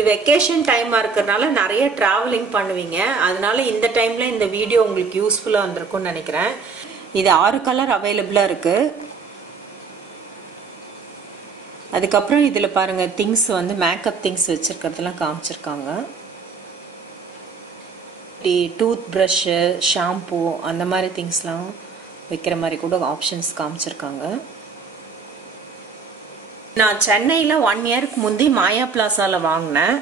இது வெக்கேஷன் டைமா இருக்கறனால நிறைய டிராவலிங் பண்ணுவீங்க. அதனால இந்த டைம்ல இந்த வீடியோ உங்களுக்கு யூஸ்ஃபுல்லா வந்திருக்கும்னு நினைக்கிறேன். இது 6 கலர் அவைலபிளா இருக்கு. அதுக்கப்புறம் இதுல பாருங்க திங்ஸ் வந்து மேக்கப் திங்ஸ் வச்சிருக்கிறதெல்லாம் காமிச்சிருக்காங்க. டூத் பிரஷ், ஷாம்பு அந்த மாதிரி திங்ஸ்லாம் வைக்கிற மாதிரி கூட ஆப்ஷன்ஸ் காமிச்சிருக்காங்க. நான் சென்னையில் 1 இயருக்கு முந்தி மாயா பிளாசால வாங்கினேன்.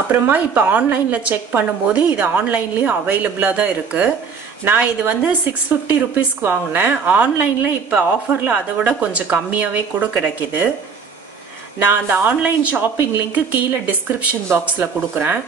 அப்புறமா இப்போ ஆன்லைனில் செக் பண்ணும்போது இது ஆன்லைன்லேயும் அவைலபிளாக தான் இருக்குது. நான் இது வந்து 650 ருபீஸ்க்கு வாங்கினேன். ஆன்லைனில் இப்போ ஆஃபரில் அதை விட கொஞ்சம் கம்மியாகவே கூட கிடைக்கிது. நான் அந்த ஆன்லைன் ஷாப்பிங் லிங்க் கீழே டிஸ்கிரிப்ஷன் பாக்ஸில் கொடுக்குறேன்.